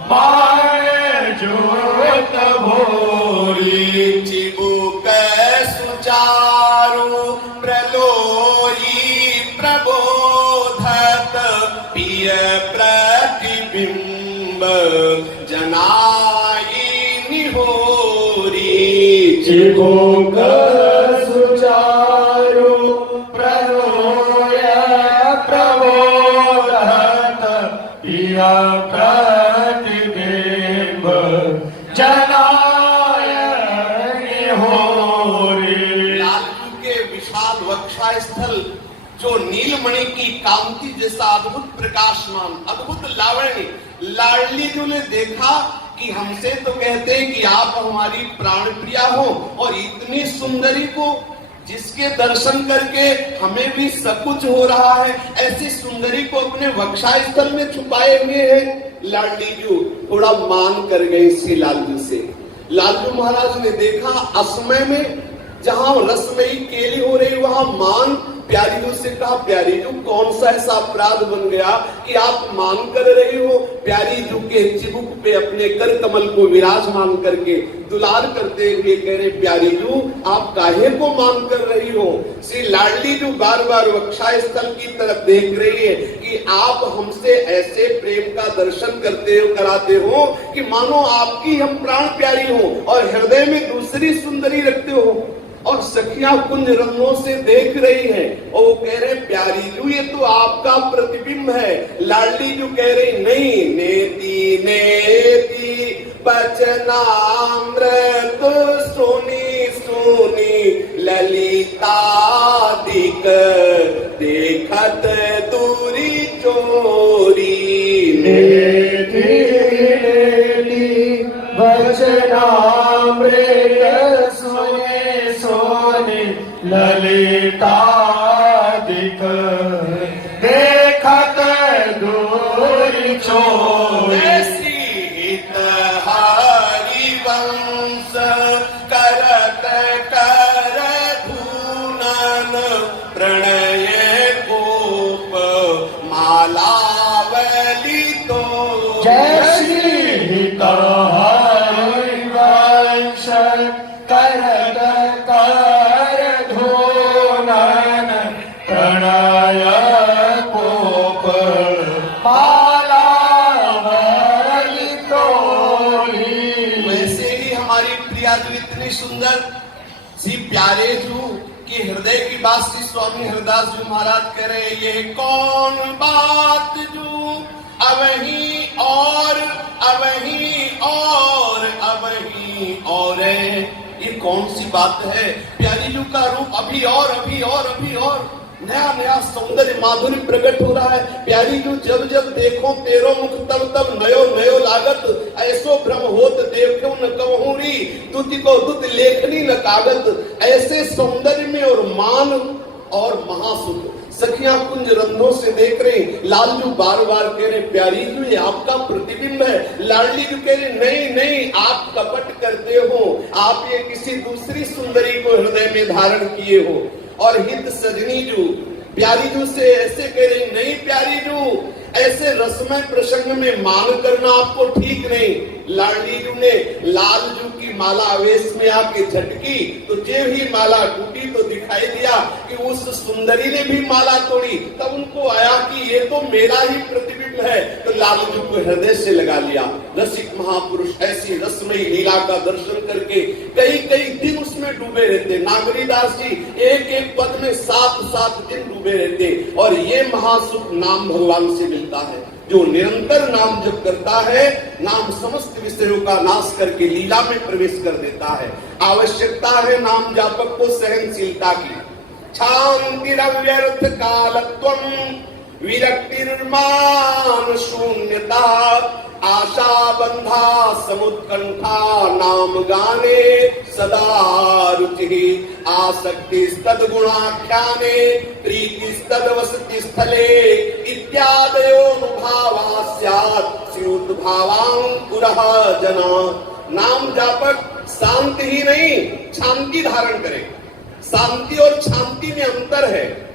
माने जूत भोरी। चिबुक सुचारु प्रलोई प्रबोधत पिय प्रतिबिंब जनाई निहोरी। चिबुक सुचारु प्रलोय प्रबोधत पिय प्रतिबिंब जनाय निहोरी। लालजू के विशाल वक्षा स्थल जो नीलमणि की कांति जैसा अद्भुत प्रकाशमान, अद्भुत लावण्य, लाडली जू ने देखा कि हमसे तो कहते हैं कि आप हमारी प्राण प्रिया हो और इतनी सुंदरी को जिसके दर्शन करके हमें भी सकुच हो रहा है, ऐसी सुंदरी को अपने वक्षा स्थल में छुपाए हुए हैं। लाडली जू थोड़ा मान कर गई श्री लालजू से। लालजू महाराज ने देखा असमय में जहां रसमयी केली हो रही वहां मान प्यारी जू से कहा, प्यारी जू कौन सा ऐसा अपराध बन गया कि आप मान कर रही हो? प्यारी जू के चिबुक पे अपने कर कमल को विराजमान करके दुलार करते हुए कह रहे, प्यारी जू आप काहे को मान कर रही हो? श्री लाडली जू बार बार वक्षा स्थल की तरफ देख रही है कि आप हमसे ऐसे प्रेम का दर्शन करते हो, कराते हो कि मानो आपकी हम प्राण प्यारी हो और हृदय में दूसरी सुंदरी रखते हो। और सखियां कुंज रंगों से देख रही हैं और वो कह रहे प्यारी जू ये तो आपका प्रतिबिंब है। लाडली जू कह रही नहीं, नेति नेति बचनामृत सोनी सोनी ललितादिक देखत दूरी चोरी। वचनामृत सोने सोने ललितादिक देखत दूरी चोरी। सीत हरिवंश करत कर धूनन प्रणय गोप मालावली तो। जय श्री हरिवंश करत कर धूनन प्रणय गोप मालावली तोली। वैसे ही हमारी प्रिया जो इतनी सुंदर सी प्यारे जू कि हृदय की बात श्री स्वामी हरदास जी महाराज कह रहे हैं, ये कौन बात जू अवही और अवही और अवही और ये कौन सी बात है। प्यारी जू का रूप अभी और अभी और अभी और नया नया सौंदर्य माधुर्य प्रकट हो रहा है। प्यारी जू जब जब देखो तेरो मुख तब तब नयो नयो लागत ऐसो भ्रम होत देखो न कहूरी तुति को दुत लेखनी न कागत। ऐसे सौंदर्य में और मान और महासुख सखियां कुंज रंधों से देख रही। लालजू बार बार कह रहे प्यारी जू ये आपका प्रतिबिंब है। लाडली जू कह रहे नहीं नहीं आप कपट करते हो, आप ये किसी दूसरी सुंदरी को हृदय में धारण किए हो। और हित सजनी जू प्यारी जू से ऐसे कह रही नहीं प्यारी जू ऐसे रसमय प्रसंग में मान करना आपको ठीक नहीं। लाडली जू ने लाल जू की माला आवेश में आके झटकी तो जे ही माला टूटी तो दिखाई दिया कि उस सुंदरी ने भी माला तोड़ी। तब उनको आया कि ये तो मेरा ही प्रतिबिंब है। तो लाल जू को हृदय से लगा लिया। रसिक महापुरुष ऐसी रसमयी लीला का दर्शन करके कई कई दिन उसमें डूबे रहते। नागरीदास जी एक एक पद में 7-7 दिन डूबे रहते। और ये महासुख नाम भगवान से मिलता है। जो निरंतर नाम जप करता है नाम समस्त विषयों का नाश करके लीला में प्रवेश कर देता है। आवश्यकता है नाम जापक को सहनशीलता की। शांतिरव्यर्थ कालत्वम विरक्तिर्मान शून्यता आशा बंधा समुत्कंठा नाम गाने सदा रुचि आसक्ति स्तद गुणाख्याने प्रीति स्तद वसति स्थले इत्यादयोनुभावा स्यात् स्युत भावांकुरः जना। नाम जापक शांति ही नहीं शांति धारण करे। शांति और शांति में अंतर है।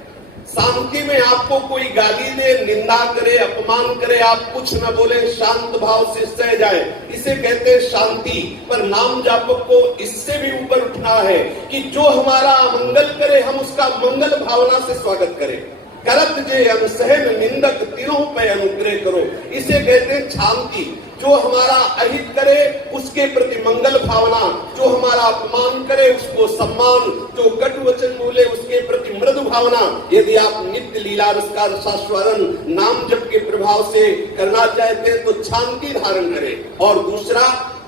शांति में आपको कोई गाली दे, निंदा करे, अपमान करे, आप कुछ न बोले, शांत भाव से सह जाए, इसे कहते हैं शांति। पर नाम जापक को इससे भी ऊपर उठना है कि जो हमारा अमंगल करे हम उसका मंगल भावना से स्वागत करें। करत जे अनुसहन निंदक तीनों पे अनुग्रह करो, इसे कहते हैं शांति। जो हमारा अहित करे उसके प्रति मंगल भावना, जो हमारा अपमान करे उसको सम्मान, जो कटु वचन बोले उसके प्रति मृदु भावना। यदि आप नित्य लीला रस का रसास्वादन नाम जप के प्रभाव से करना चाहते हैं तो शांति धारण करें। और दूसरा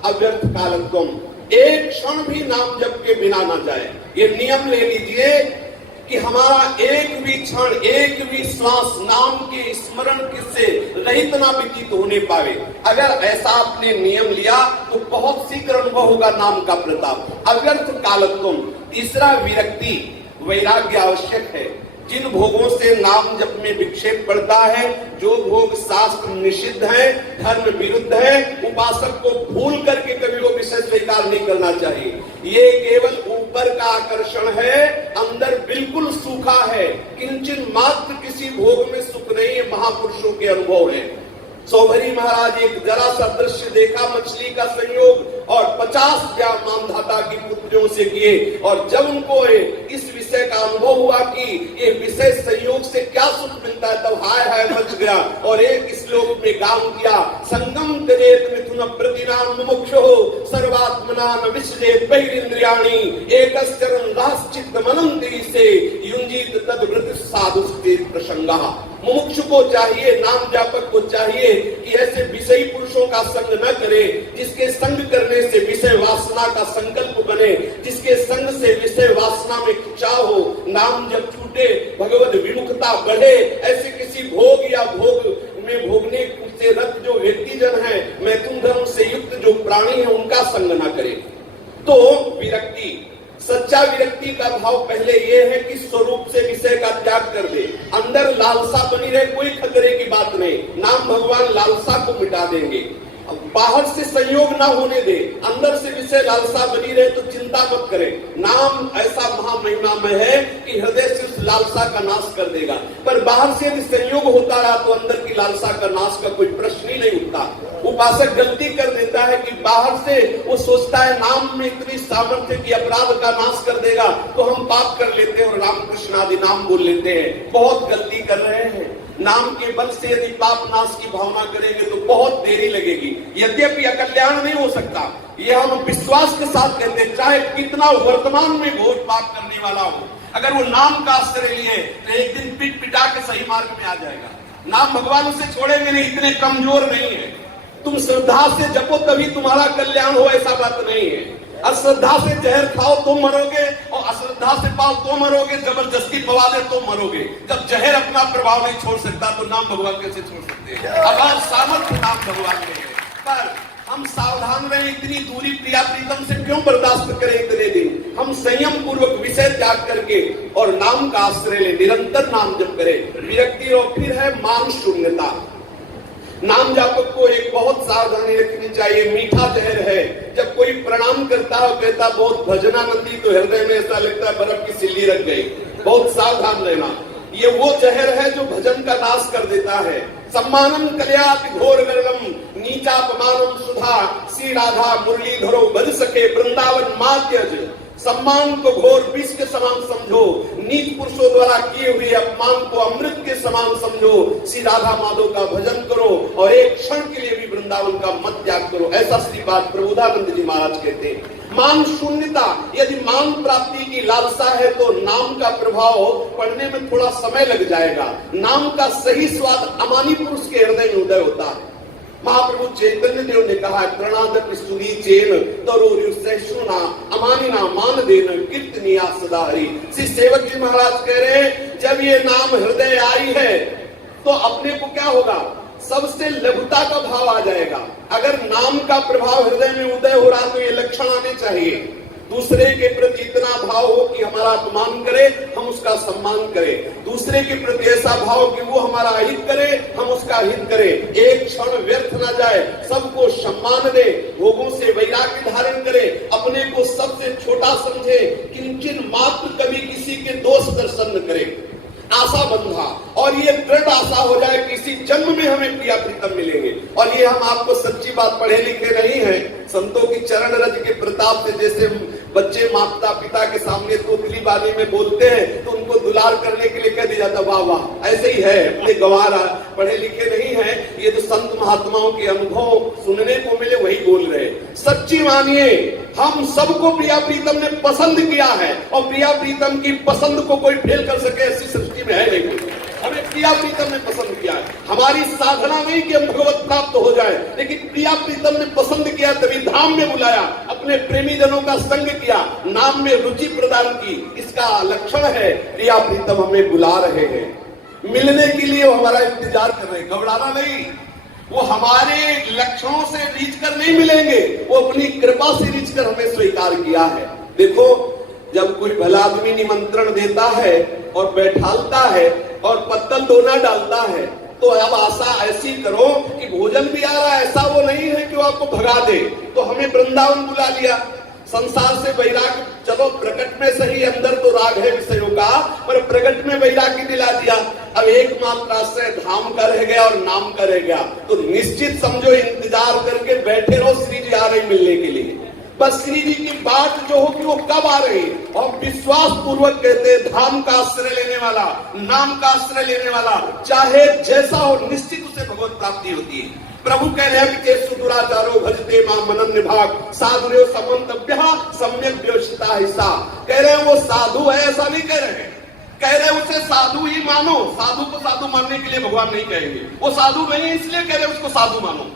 अव्यर्थ कालत्वम, एक क्षण भी नाम जप के बिना ना जाए। ये नियम ले लीजिए कि हमारा एक भी क्षण एक भी श्वास नाम के स्मरण से रहित ना व्यतीत होने पावे। अगर ऐसा आपने नियम लिया तो बहुत शीघ्र अनुभव होगा नाम का प्रताप। अव्यर्थ कालत्वम, तीसरा विरक्ति वैराग्य आवश्यक है। जिन भोगों से नाम जप में विक्षेप पड़ता है, जो भोग शास्त्र निषिद्ध है, धर्म विरुद्ध है, उपासक को भूल करके कभी वो विषय स्वीकार नहीं करना चाहिए। ये केवल ऊपर का आकर्षण है, अंदर बिल्कुल सूखा है। किंचन मात्र किसी भोग में सुख नहीं है, महापुरुषों के अनुभव है। सौभरी महाराज एक जरा सा दृश्य देखा, मछली का संयोग और 50 ब्याह मानधाता की पुत्रियों से किए, और जब उनको इस विषय का अनुभव हुआ कि ये विषय संयोग से क्या सुख मिलता है, तब हाय हाय मच गया और एक श्लोक में गान किया, संगम करेत मिथुन प्रतिनाम मुमुक्षो सर्वात्मनान विसजेत बहिरिंद्रियाणि एकश्चरण राश्चित्त मनंति से युंजीत तद्वृत साधुस्ते प्रसंगः। मुमुक्षु को चाहिए, नाम जापक को चाहिए कि ऐसे विषयी पुरुषों का संग न करे जिसके संग करने से विषय वासना का संकल्प बने, जिसके संग से विषय वासना में खिंचाव हो, नाम जब छूटे, भगवत विमुखता बढ़े, ऐसे किसी भोग या भोग में भोगने से रत जो व्यक्ति जन है, मैथुन धर्म से युक्त जो प्राणी है, उनका संग न करे। तो विरक्ति, सच्चा विरक्ति का भाव पहले यह है कि स्वरूप से विषय का त्याग कर दे, अंदर लालसा बनी रहे, कोई खतरे की बात नहीं, नाम भगवान लालसा को मिटा देंगे। बाहर से संयोग ना होने दे, अंदर से विषय लालसा बनी रहे तो चिंता मत करें। नाम ऐसा महामहिमामय है कि हृदय से उस लालसा का नाश कर देगा, पर बाहर से यदि संयोग होता रहा तो अंदर की लालसा का नाश का कोई प्रश्न ही नहीं उठता। उपासक गलती कर देता है कि बाहर से वो सोचता है नाम में इतनी सामर्थ्य की अपराध का नाश कर देगा, तो हम पाप कर लेते हैं और रामकृष्ण आदि नाम बोल लेते हैं। बहुत गलती कर रहे हैं। नाम के बल से यदि पाप नाश की भावना करेंगे तो बहुत देरी लगेगी, यद्यपि अकल्याण नहीं हो सकता, ये हम विश्वास के साथ कहते हैं। चाहे कितना वर्तमान में घोर पाप करने वाला हो, अगर वो नाम का आश्रय लिए तो एक दिन पिट पिटा के सही मार्ग में आ जाएगा। नाम भगवान उसे छोड़ेंगे नहीं, इतने कमजोर नहीं है। तुम श्रद्धा से जपो तभी तुम्हारा कल्याण हो, ऐसा बात नहीं है। अश्रद्धा से जहर खाओ तो मरोगे, और अश्रद्धा से पाओ तो मरोगे, जबरदस्ती पवा दे तो मरोगे। जब जहर अपना प्रभाव नहीं छोड़ सकता तो नाम भगवान कैसे छोड़ सकते हैं? अब सामर्थ्य नाम भगवान में है, पर हम सावधान रहे। इतनी दूरी प्रिया प्रीतम से क्यों बर्दाश्त करें इतने दिन? हम संयम पूर्वक विषय त्याग करके और नाम का आश्रय ले, निरंतर नाम जप करें। विरक्ति और फिर है मान शून्यता। नाम जापक को एक बहुत सावधानी रखनी चाहिए, मीठा जहर है। जब कोई प्रणाम करता है, कहता बहुत भजनानंदी, तो हृदय में ऐसा लगता है बर्फ की सिल्ली रख गई। बहुत सावधान रहना, ये वो जहर है जो भजन का नाश कर देता है। सम्मानम कल्याति घोर गर्गम नीचापमानम सुधा, श्री राधा मुरलीधरो भज सके वृंदावन मात्यज। सम्मान को घोर विष के समान समझो, नीच पुरुषों द्वारा किए हुए अपमान को अमृत के समान समझो। श्री राधा माधव का भजन करो और एक क्षण के लिए भी वृंदावन का मत त्याग करो, ऐसा श्री बात प्रबोधानंद जी महाराज कहते हैं। मान शून्यता, यदि मान प्राप्ति की लालसा है तो नाम का प्रभाव पढ़ने में थोड़ा समय लग जाएगा। नाम का सही स्वाद अमानी पुरुष के हृदय में उदय होता है। महाप्रभु चैतन्य देव ने कहा, प्रणादप स्तुति चेन तरोरु सहिष्णुना अमानिना मान देन कीर्तनिया सदा हरि। श्री सेवक जी महाराज कह रहे हैं, जब ये नाम हृदय आई है तो अपने को क्या होगा? सबसे लघुता का भाव आ जाएगा। अगर नाम का प्रभाव हृदय में उदय हो रहा तो ये लक्षण आने चाहिए। दूसरे के प्रति इतना भाव हो कि हमारा अपमान करे, हम उसका सम्मान करें। दूसरे के प्रति ऐसा भाव कि वो हमारा हित करे, हम उसका हित करें। एक क्षण व्यर्थ न जाए, सबको सम्मान दे, भोगों से वैराग्य धारण करे, अपने को सबसे छोटा समझे, किंचन मात्र कभी किसी के दोष दर्शन न करे। आशा बंधा, और ये दृढ़ आशा हो जाए कि इसी जन्म में हमें प्रिया प्रीतम मिलेंगे। और ये हम आपको सच्ची बात पढ़े लिखे नहीं है, संतों की चरण रज के प्रताप से जैसे बच्चे माता पिता के सामने तोतली बानी में बोलते हैं तो उनको दुलार करने के लिए कह दिया जाता, वाह वाह, ऐसे ही है। अपने गवार पढ़े लिखे नहीं है, ये तो संत महात्माओं के अनुभव सुनने को मिले वही बोल रहे। सच्ची मानिए, हम सबको प्रिया प्रीतम ने पसंद किया है, और प्रिया प्रीतम की पसंद को कोई फेल कर सके ऐसी सृष्टि में है नहीं। हमें प्रिया प्रीतम ने पसंद किया है। हमारी साधना नहीं कि हम भगवत प्राप्त हो जाए, लेकिन प्रिया प्रीतम ने पसंद किया, तभी धाम में बुलाया, अपने प्रेमी जनों का संग किया, नाम में रुचि प्रदान की। इसका लक्षण है प्रिया प्रीतम हमें बुला रहे हैं, मिलने के लिए वो हमारा इंतजार कर रहे हैं। घबराना नहीं, वो हमारे लक्षणों से रीच कर नहीं मिलेंगे, वो अपनी कृपा से रीच कर हमें स्वीकार किया है। देखो, जब कोई भला आदमी निमंत्रण देता है और बैठालता है और पत्तल दोना डालता है, तो अब आशा ऐसी करो कि भोजन भी आ रहा है, ऐसा वो नहीं है कि वो आपको भगा दे। तो हमें वृंदावन बुला लिया, संसार से वैराग्य, चलो प्रकट में सही, अंदर तो राग है विषयों का, पर प्रकट में वैराग्य दिला दिया। अब एकमात्र आश्रय धाम का रह गया और नाम का रह गया। तो निश्चित समझो, इंतजार करके बैठे रहो श्री जी आ रही मिलने के लिए। बस श्री जी की बात जो होगी वो कब आ रही, और विश्वास पूर्वक कहते हैं धाम का आश्रय लेने वाला, नाम का आश्रय लेने वाला, चाहे जैसा हो, निश्चित उसे भगवत प्राप्ति होती है। प्रभु कह रहे हैं कि सुदुराचारो भजते मां मनन भाग साधुर्यो समन्तव्यः सम्यक व्यवस्थिता हिस्सा। कह रहे हैं वो साधु है, ऐसा नहीं कह रहे हैं, कह रहे हैं उसे साधु ही मानो। साधु को साधु मानने के लिए भगवान नहीं कहेंगे, वो साधु नहीं है इसलिए कह रहे हैं उसको साधु मानो।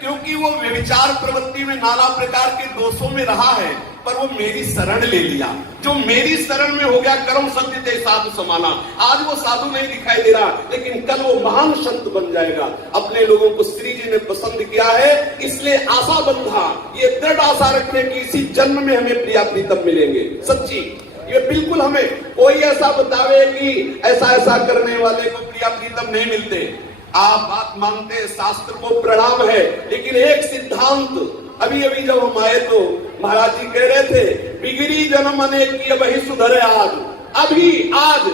क्योंकि वो विचार प्रवृत्ति में नाना प्रकार के दोषों में रहा है, पर वो मेरी शरण ले लिया। जो मेरी शरण में हो गया, कर्म सत्य ते साधु समाना। आज वो साधु नहीं दिखाई दे रहा, लेकिन कल वो महान संत बन जाएगा। अपने लोगों को श्री जी ने पसंद किया है, इसलिए आशा बंधा, ये दृढ़ आशा रखने की इसी जन्म में हमें प्रिया प्रीतम मिलेंगे। सच्ची ये बिल्कुल, हमें कोई ऐसा बतावे कि ऐसा ऐसा करने वाले को प्रिया प्रीतम नहीं मिलते। आप बात मानते, शास्त्र को प्रणाम है, लेकिन एक सिद्धांत, अभी अभी जब हम आए तो महाराज जी कह रहे थे, बिगड़ी जन्म अनेक की वही सुधरे आज। अभी आज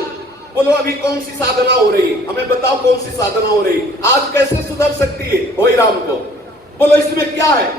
बोलो, अभी कौन सी साधना हो रही, हमें बताओ कौन सी साधना हो रही, आज कैसे सुधर सकती है? होई राम को बोलो, इसमें क्या है?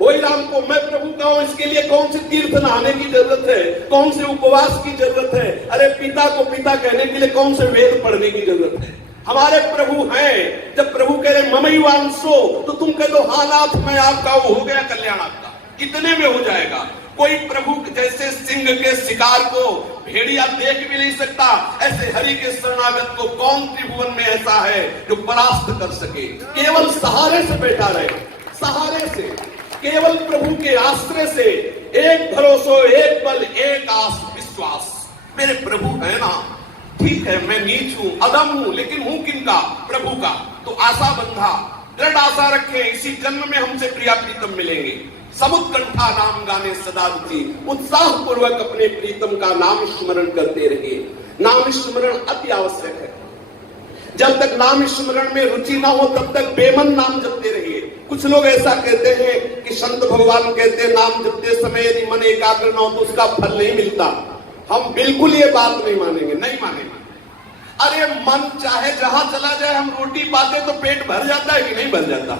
होई राम को मैं प्रभु का हूं, इसके लिए कौन से तीर्थ नहाने की जरूरत है, कौन से उपवास की जरूरत है? अरे पिता को पिता कहने के लिए कौन से वेद पढ़ने की जरूरत है? हमारे प्रभु हैं। जब प्रभु कह रहे ममैवांसो, तो तुम कह दो हाँ नाथ मैं आपका, हो गया कल्याण आपका, इतने में हो जाएगा। कोई प्रभु जैसे सिंह के शिकार को भेड़िया देख भी नहीं सकता, ऐसे हरि के शरणागत को कौन त्रिभुवन में ऐसा है जो परास्त कर सके? केवल सहारे से बैठा रहे, सहारे से, केवल प्रभु के आश्रय से। एक भरोसो, एक बल, एक आस विश्वास, मेरे प्रभु है ना। ठीक है, मैं नीच हूं, अदम हूं, लेकिन हूं किनका? प्रभु का। तो आशा बंधा, दृढ़ आशा रखें, इसी जन्म में हमसे प्रिया प्रीतम मिलेंगे। समुत्कंठा नाम गाने सदा रुचि, उत्साह पूर्वक अपने प्रीतम का नाम स्मरण करते रहिए। नाम स्मरण अति आवश्यक है। जब तक नाम स्मरण में रुचि ना हो, तब तक बेमन नाम जपते रहिए। कुछ लोग ऐसा कहते हैं कि संत भगवान कहते हैं नाम जपते समय यदि मन एकाग्र न हो तो उसका फल नहीं मिलता। हम बिल्कुल ये बात नहीं मानेंगे, नहीं मानेंगे। अरे मन चाहे जहां चला जाए, हम रोटी पाते तो पेट भर जाता है कि नहीं भर जाता?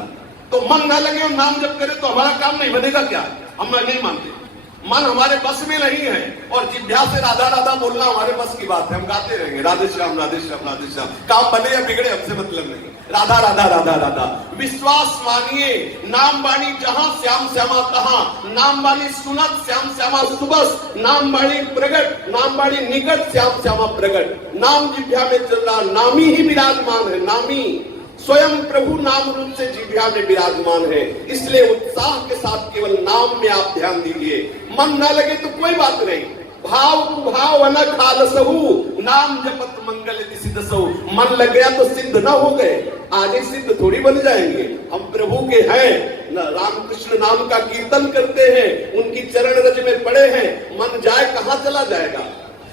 तो मन ना लगे और नाम जप करे तो हमारा काम नहीं बनेगा क्या? हम नहीं मानते। मन हमारे बस में नहीं है, और जिभ्या से राधा राधा बोलना हमारे बस की बात है। हम गाते रहेंगे राधे श्याम राधे श्याम राधे श्याम, काम बने या बिगड़े हमसे मतलब नहीं। राधा राधा राधा राधा, विश्वास मानिए, नाम बाणी जहां श्याम श्यामा तहां, नाम बाणी सुनत श्याम श्यामा सुबस, नाम बाणी प्रगट, नाम बाणी निकट श्याम श्यामा प्रगट। नाम जिभ्या में चल रहा, नामी ही विराजमान है, नामी स्वयं प्रभु नाम रूप से जिभ्या में विराजमान है। इसलिए उत्साह के साथ केवल नाम में आप ध्यान दीजिए। मन ना लगे तो कोई बात नहीं, भाव कुभाव न खालसहु, नाम जपत मंगल सिद्धसहु। मन लग गया तो सिद्ध ना हो गए, आगे सिद्ध थोड़ी बन जाएंगे। हम प्रभु के हैं, रामकृष्ण नाम का कीर्तन करते हैं, उनकी चरण रज में पड़े हैं, मन जाए कहां चला जाएगा?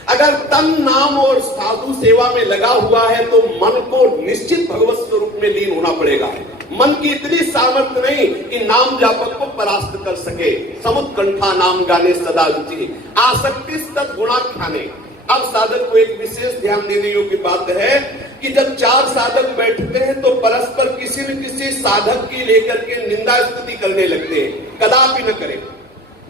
अगर तन नाम और साधु सेवा में लगा हुआ है तो मन को निश्चित भगवत स्वरूप में लीन होना पड़ेगा। मन की इतनी सामर्थ्य नहीं कि नाम जापक को परास्त कर सके। समुत्कंठा नाम गाने सदा रुचि, आसक्ति तत् गुणाख्याने। अब साधक को एक विशेष ध्यान देने योग्य बात है कि जब चार साधक बैठते हैं तो परस्पर किसी न किसी साधक की लेकर के निंदा स्तुति करने लगते हैं। कदापि न करें।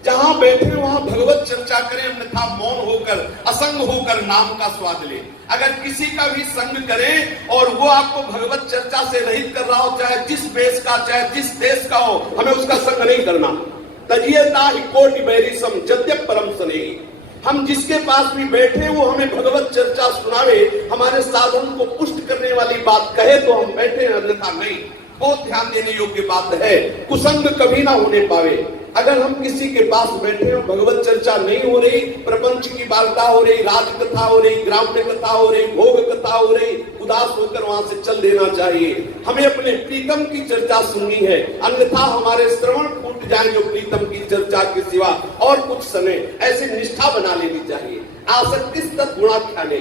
जहां बैठे वहां भगवत चर्चा करें, अन्यथा मौन होकर, असंग होकर नाम का स्वाद ले। अगर किसी का भी संग करें और वो आपको भगवत चर्चा से रहित कर रहा हो, चाहे जिस देश का, चाहे जिस देश का हो, हमें उसका संग नहीं करना। तजियता ही कोटि बैरिसम जद्यप परम स्नेही। हम जिसके पास भी बैठे वो हमें भगवत चर्चा सुनावे, हमारे साधन को पुष्ट करने वाली बात कहे तो हम बैठे, अन्यथा नहीं। बहुत ध्यान देने योग्य बात है, कुसंग कभी ना होने पावे। अगर हम किसी के पास बैठे हो, भगवत चर्चा नहीं हो रही, प्रपंच की वार्ता हो रही, राज कथा हो रही, ग्राम्य कथा हो रही, भोग कथा हो रही, उदास होकर वहां से चल देना चाहिए। हमें अपने प्रीतम की चर्चा सुननी है, अन्यथा हमारे श्रवण फूट जाएंगे प्रीतम की चर्चा के सिवा और कुछ समय। ऐसी निष्ठा बना लेनी चाहिए। आसक्ति तत् गुणाख्याने।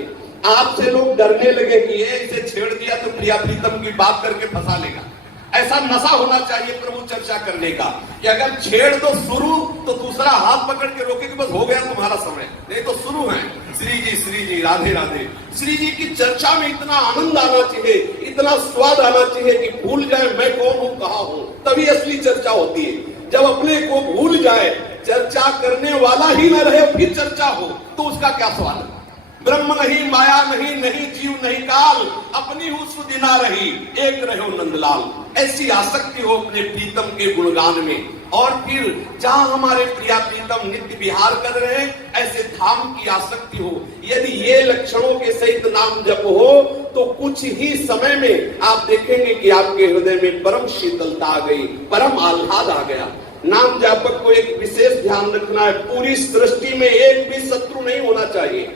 आपसे लोग डरने लगे कि ये इसे छेड़ दिया तो प्रिया प्रीतम की बात करके फंसा लेगा, ऐसा नशा होना चाहिए प्रभु चर्चा करने का कि अगर छेड़ दो शुरू तो दूसरा हाथ पकड़ के रोके कि बस हो गया तुम्हारा समय, नहीं तो शुरू है श्री जी राधे राधे। श्री जी की चर्चा में इतना आनंद आना चाहिए, इतना स्वाद आना चाहिए कि भूल जाए मैं कौन हूं कहां हूं, तभी असली चर्चा होती है। जब अपने को भूल जाए, चर्चा करने वाला ही न रहे फिर चर्चा हो तो उसका क्या सवाल है। ब्रह्म नहीं माया नहीं, नहीं जीव नहीं काल, अपनी हूं सुदिना रही, एक रहो नंदलाल। ऐसी आसक्ति हो अपने प्रीतम के गुणगान में, और फिर जहां हमारे प्रिया प्रीतम नित्य विहार कर रहे हैं ऐसे धाम की आसक्ति हो। यदि ये लक्षणों के सहित नाम जप हो तो कुछ ही समय में आप देखेंगे कि आपके हृदय में परम शीतलता आ गई, परम आह्लाद आ गया। नाम जापक को एक विशेष ध्यान रखना है, पूरी सृष्टि में एक भी शत्रु नहीं होना चाहिए।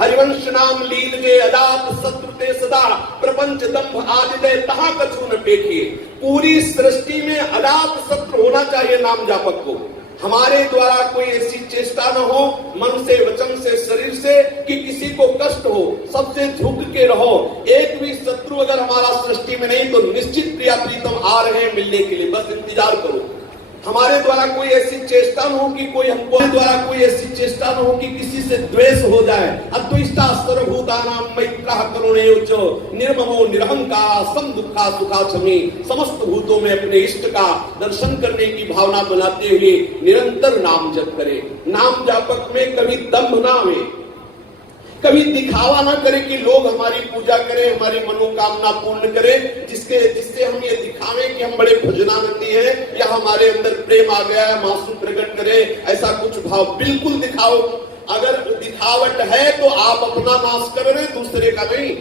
हरिवंश नाम लील गे अजात शत्रु ते सदा, प्रपंच दंभ आदि दे तहा कछु न पेखिए। पूरी सृष्टि में अजात शत्रु होना चाहिए नाम जापक को। हमारे द्वारा कोई ऐसी चेष्टा न हो, मन से वचन से शरीर से, कि किसी को कष्ट हो, सबसे झुक के रहो। एक भी शत्रु अगर हमारा सृष्टि में नहीं तो निश्चित प्रिया प्रीतम आ रहे हैं मिलने के लिए, बस इंतजार करो। हमारे द्वारा कोई ऐसी चेष्टा न हो कि कोई हमको द्वारा कोई ऐसी चेष्टा न हो कि किसी से द्वेष हो जाए। अद्वेष्टा सर्वभूतानां मैत्रः करुणेयोच निर्ममो निरहंकार सम दुखा सुखा क्षमी। समस्त भूतों में अपने इष्ट का दर्शन करने की भावना बनाते हुए निरंतर नाम जप करें। नाम जापक में कभी दंभ ना आवे, कभी दिखावा ना करे कि लोग हमारी पूजा करें, हमारी मनोकामना पूर्ण करें, जिससे हम ये दिखावें कि हम बड़े भजनानंदी हैं या हमारे अंदर प्रेम आ गया है, मासूम प्रकट करें, ऐसा कुछ भाव बिल्कुल दिखाओ। अगर दिखावट है तो आप अपना नाश कर रहे, दूसरे का नहीं।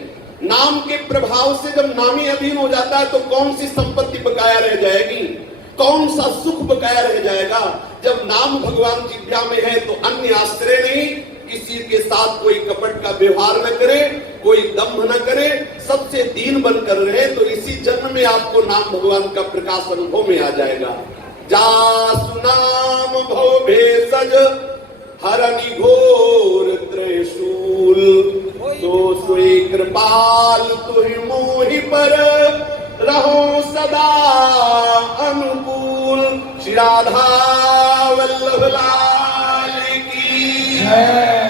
नाम के प्रभाव से जब नामी अधीन हो जाता है तो कौन सी संपत्ति बकाया रह जाएगी, कौन सा सुख बकाया रह जाएगा। जब नाम भगवान जिह्वा में है तो अन्य आश्रय नहीं, किसी के साथ कोई कपट का व्यवहार न करे, कोई दम्भ न करे, सबसे दीन बनकर रहे, तो इसी जन्म में आपको नाम भगवान का प्रकाश अनुभव में आ जाएगा। जासु नाम भव भेषज हरनि घोर त्रिशूल, सो सोई कृपाल तुहि मोहि पर रहो सदा अनुकूल। श्री राधा वल्लभ लाल की जय।